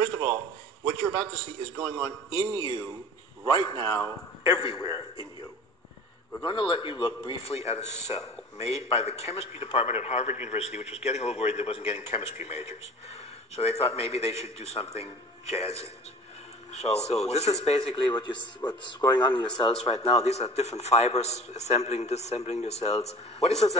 First of all, what you're about to see is going on in you right now, everywhere in you. We're going to let you look briefly at a cell made by the chemistry department at Harvard University, which was getting a little worried that it wasn't getting chemistry majors. So they thought maybe they should do something jazzy. So this is basically what's going on in your cells right now. These are different fibers assembling, disassembling your cells. This is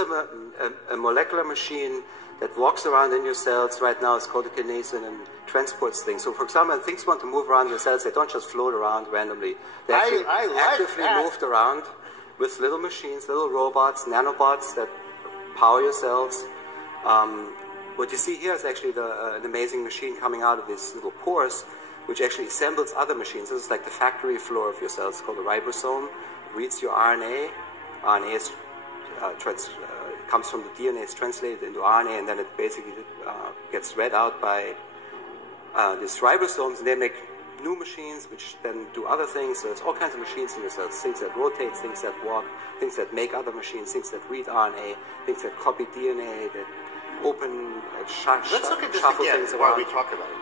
a molecular machine that walks around in your cells right now. It's called a kinesin and transports things. So for example, when things want to move around your cells, they don't just float around randomly. They actually actively moved around with little machines, little robots, nanobots that power your cells. What you see here is actually an amazing machine coming out of these little pores, which actually assembles other machines. This is like the factory floor of your cells. It's called a ribosome. It reads your RNA. RNA is, comes from the DNA, it's translated into RNA, and then it basically gets read out by these ribosomes, and they make new machines which then do other things. So there's all kinds of machines in your cells, things that rotate, things that walk, things that make other machines, things that read RNA, things that copy DNA, that open, Let's look at this shuffle again things while around. we talk about it.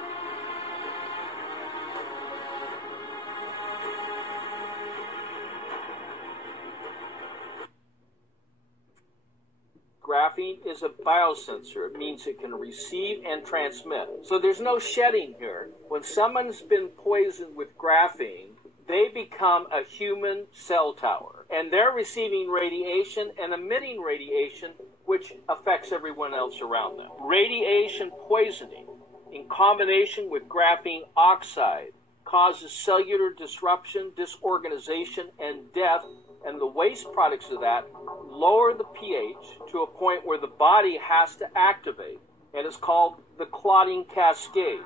Graphene is a biosensor. It means it can receive and transmit. So there's no shedding here. When someone's been poisoned with graphene, they become a human cell tower. And they're receiving radiation and emitting radiation, which affects everyone else around them. Radiation poisoning, in combination with graphene oxide, causes cellular disruption, disorganization, and death. And the waste products of that lower the pH to a point where the body has to activate. And it's called the clotting cascade.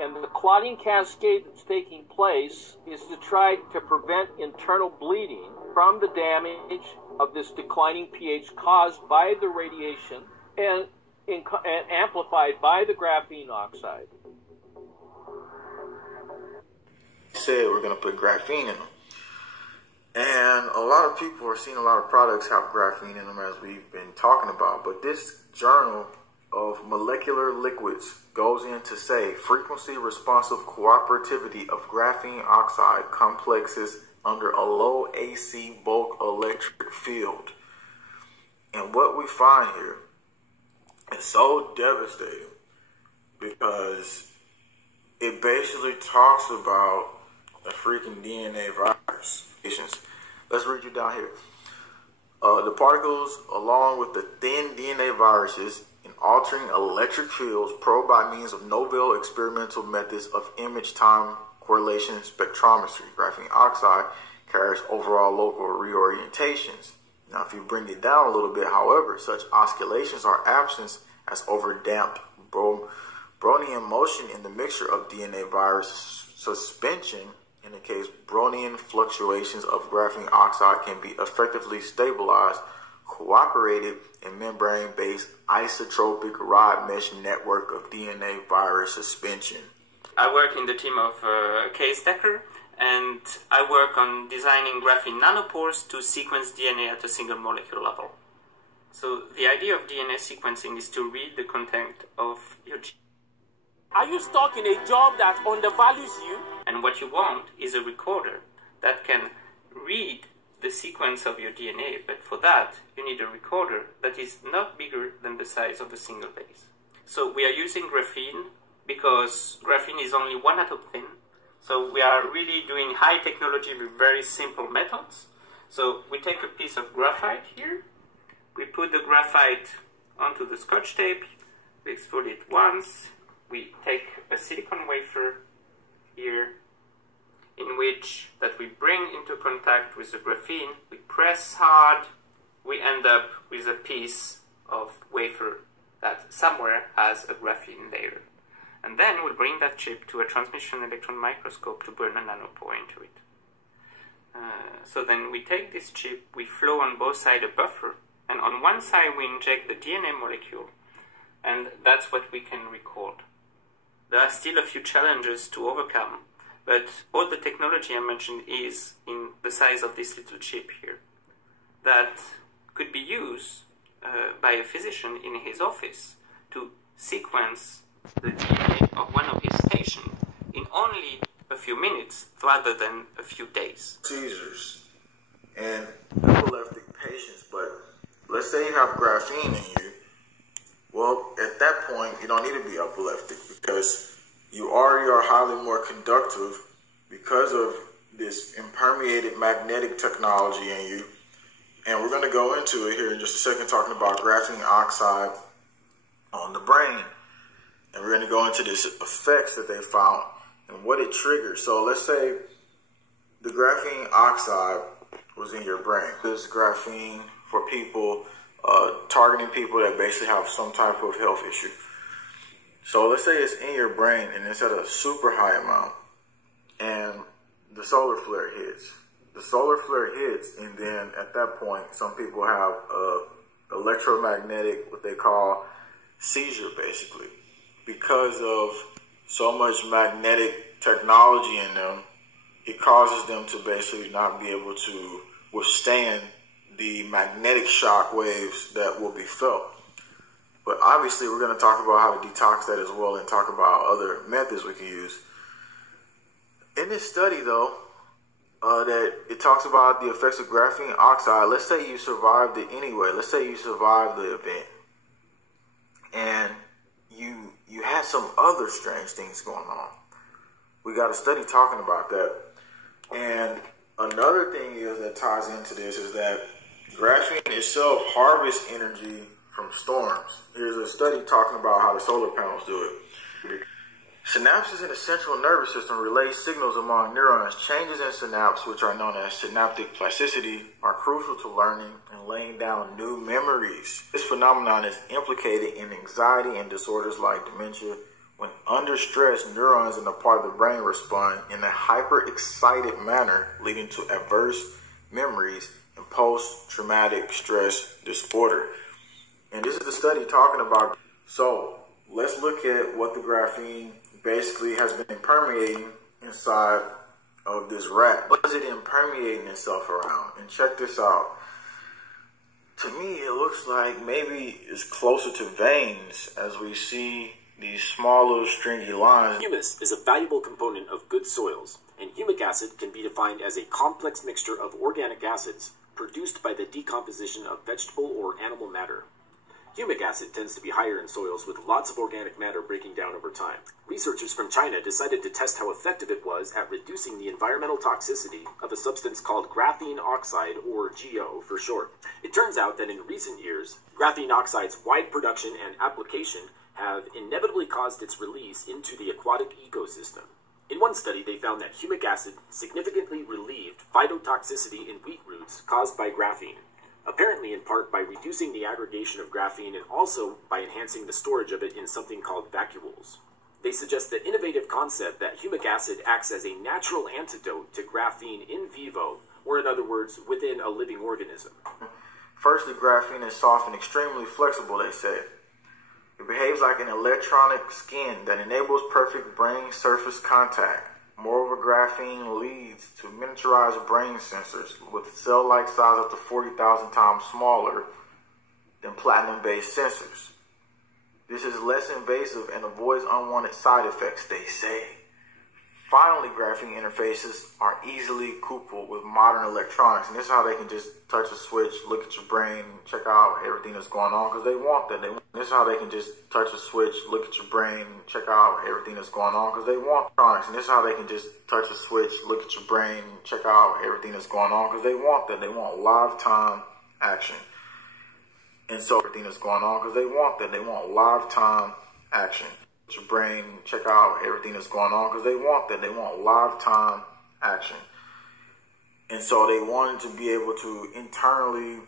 And the clotting cascade that's taking place is to try to prevent internal bleeding from the damage of this declining pH caused by the radiation and amplified by the graphene oxide. Said we're going to put graphene in them. And a lot of people are seeing a lot of products have graphene in them, as we've been talking about. But this journal of molecular liquids goes in to say frequency responsive cooperativity of graphene oxide complexes under a low AC bulk electric field. And what we find here is so devastating because it basically talks about a freaking DNA virus. Let's read you down here. The particles, along with the thin DNA viruses, in altering electric fields probed by means of novel experimental methods of image time correlation spectrometry. Graphene oxide carries overall local reorientations. Now, if you bring it down a little bit, however, such oscillations are absent as overdamped Brownian motion in the mixture of DNA virus suspension. In the case, Brownian fluctuations of graphene oxide can be effectively stabilized, cooperated in membrane-based isotropic rod mesh network of DNA virus suspension. I work in the team of Case Decker, and I work on designing graphene nanopores to sequence DNA at a single molecule level. So the idea of DNA sequencing is to read the content of your gene. Are you stuck in a job that undervalues you? And what you want is a recorder that can read the sequence of your DNA, but for that you need a recorder that is not bigger than the size of a single base. So we are using graphene because graphene is only one atom thin. So we are really doing high technology with very simple methods. So we take a piece of graphite here, we put the graphite onto the Scotch tape, we extrude it once, we take a silicon wafer here, in which that we bring into contact with the graphene, we press hard, we end up with a piece of wafer that somewhere has a graphene layer. And then we bring that chip to a transmission electron microscope to burn a nanopore into it. So then we take this chip, we flow on both sides a buffer, and on one side we inject the DNA molecule, and that's what we can record. There are still a few challenges to overcome, but all the technology I mentioned is in the size of this little chip here that could be used by a physician in his office to sequence the DNA of one of his patients rather than a few days. Seizures and epileptic patients, but let's say you have graphene in you. Well, at that point, you don't need to be epileptic because you already are highly more conductive because of this impermeated magnetic technology in you. And we're going to go into it here in just a second, talking about graphene oxide on the brain. And we're going to go into these effects that they found and what it triggers. So let's say the graphene oxide was in your brain. This graphene for people, targeting people that basically have some type of health issue. So let's say it's in your brain and it's at a super high amount and the solar flare hits. The solar flare hits, and then at that point, some people have electromagnetic, what they call seizure, basically. Because of so much magnetic technology in them, it causes them to basically not be able to withstand the magnetic shock waves that will be felt. But obviously, we're going to talk about how to detox that as well and talk about other methods we can use. In this study, though, that it talks about the effects of graphene oxide. Let's say you survived it anyway. Let's say you survived the event. And you had some other strange things going on. We got a study talking about that. And another thing is that ties into this is that graphene itself harvests energy from storms. Here's a study talking about how the solar panels do it. Synapses in the central nervous system relay signals among neurons. Changes in synapse, which are known as synaptic plasticity, are crucial to learning and laying down new memories. This phenomenon is implicated in anxiety and disorders like dementia. When under stress, neurons in the part of the brain respond in a hyper-excited manner, leading to adverse memories and post-traumatic stress disorder. And this is the study talking about. So let's look at what the graphene basically has been permeating inside of this rat. What is it impermeating itself around? And check this out. To me, it looks like maybe it's closer to veins as we see these small little stringy lines. Humus is a valuable component of good soils, and humic acid can be defined as a complex mixture of organic acids produced by the decomposition of vegetable or animal matter. Humic acid tends to be higher in soils with lots of organic matter breaking down over time. Researchers from China decided to test how effective it was at reducing the environmental toxicity of a substance called graphene oxide, or GO for short. It turns out that in recent years, graphene oxide's wide production and application have inevitably caused its release into the aquatic ecosystem. In one study, they found that humic acid significantly relieved phytotoxicity in wheat roots caused by graphene, apparently in part by reducing the aggregation of graphene and also by enhancing the storage of it in something called vacuoles. They suggest the innovative concept that humic acid acts as a natural antidote to graphene in vivo, or in other words, within a living organism. Firstly, graphene is soft and extremely flexible, they say. It behaves like an electronic skin that enables perfect brain surface contact. Moreover, graphene leads to miniaturized brain sensors with cell-like size up to 40,000 times smaller than platinum-based sensors. This is less invasive and avoids unwanted side effects, they say. Finally, graphene interfaces are easily coupled with modern electronics, and this is how they can just touch a switch, look at your brain, check out everything that's going on, because they want that. This is how they can just touch a switch, look at your brain, check out everything that's going on, because they want electronics. And this is how they can just touch a switch, look at your brain, check out everything that's going on, because they want that. They want live time action. And so everything that's going on, because they want that. They want live time action. Your brain, check out everything that's going on, because they want that. They want live time action. And so they wanted to be able to internally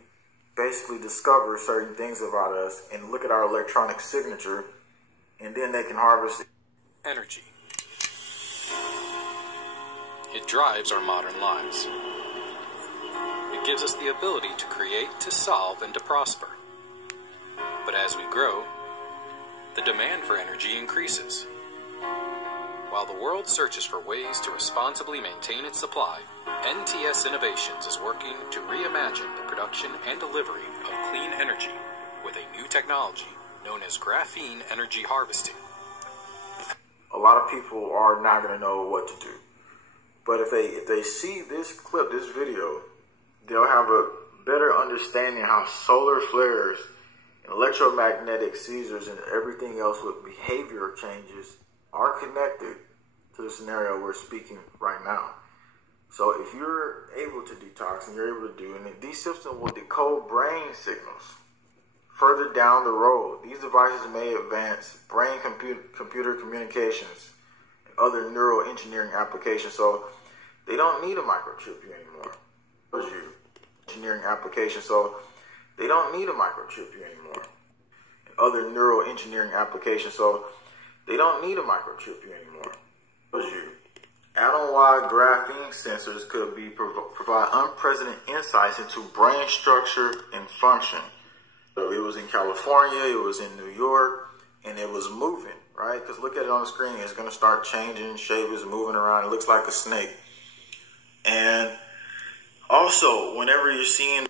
basically discover certain things about us and look at our electronic signature, and then they can harvest energy. It drives our modern lives. It gives us the ability to create, to solve, and to prosper. But as we grow, the demand for energy increases. While the world searches for ways to responsibly maintain its supply, NTS Innovations is working to reimagine the production and delivery of clean energy with a new technology known as graphene energy harvesting. A lot of people are not going to know what to do. But if they see this clip, this video, they'll have a better understanding how solar flares, electromagnetic seizures, and everything else with behavior changes are connected to the scenario we're speaking right now. So if you're able to detox and you're able to do it, these systems will decode brain signals. Further down the road, these devices may advance brain-computer communications and other neural engineering applications. So they don't need a microchip you anymore. Engineering applications. So they don't need a microchip you anymore. And other neural engineering applications. So they don't need a microchip you anymore. Atom-wide graphene sensors could provide unprecedented insights into brain structure and function. So it was in California, it was in New York, and it was moving, right? Because look at it on the screen. It's going to start changing shape. It's moving around. It looks like a snake. And also, whenever you're seeing...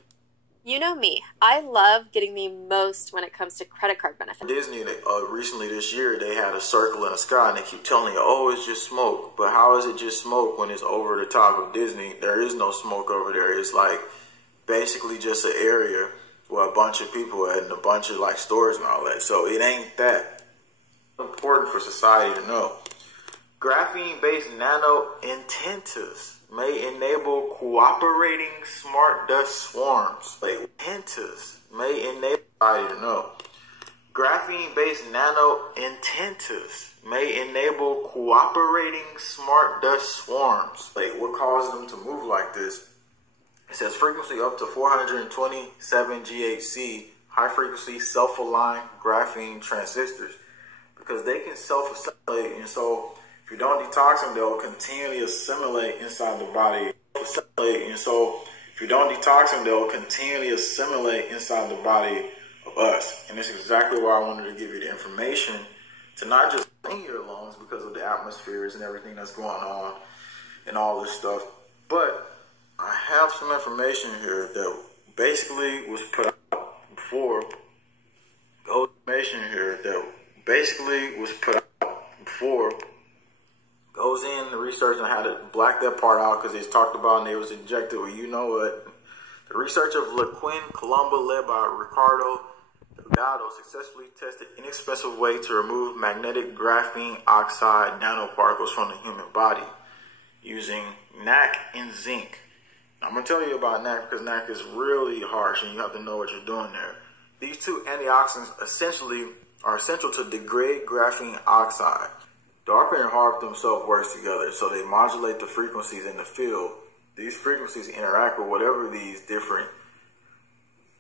You know me. I love getting the most when it comes to credit card benefits. Disney, recently this year, they had a circle in the sky, and they keep telling you, oh, it's just smoke. But how is it just smoke when it's over the top of Disney? There is no smoke over there. It's like basically just an area where a bunch of people are and a bunch of like stores and all that. So it ain't that important for society to know. Graphene-based nano antennas may enable cooperating smart dust swarms. Antennas may enable society to know. Graphene-based nano antennas may enable cooperating smart dust swarms. What causes them to move like this? It says frequency up to 427 GHz, high frequency self-aligned graphene transistors, because they can self-assimilate, and so if you don't detox them, they'll continually assimilate inside the body. And so if you don't detox them, they'll continually assimilate inside the body of us. And this is exactly why I wanted to give you the information to not just clean your lungs because of the atmospheres and everything that's going on and all this stuff, but I have some information here that basically was put out before. The information here that basically was put out before goes in the research on how to black that part out because it's talked about and it was injected. Well, you know what? The research of LaQuinn Colombo led by Ricardo Delgado successfully tested an inexpensive way to remove magnetic graphene oxide nanoparticles from the human body using NaC and zinc. I'm going to tell you about NaC because NaC is really harsh and you have to know what you're doing there. These two antioxidants essentially are essential to degrade graphene oxide. DARPA and HAARP themselves works together, so they modulate the frequencies in the field. These frequencies interact with whatever these different...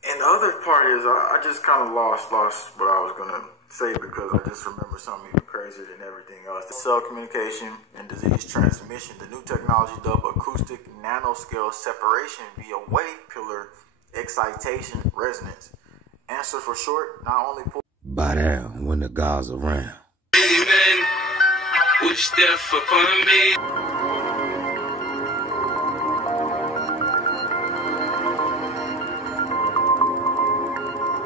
And the other part is, I just kind of lost what I was going to say because I just remember something even crazier than everything else. The cell communication and disease transmission, the new technology dubbed acoustic nanoscale separation via wave pillar excitation resonance. Answer for short, not only... Bow down when the God's around. Amen. Which death upon me.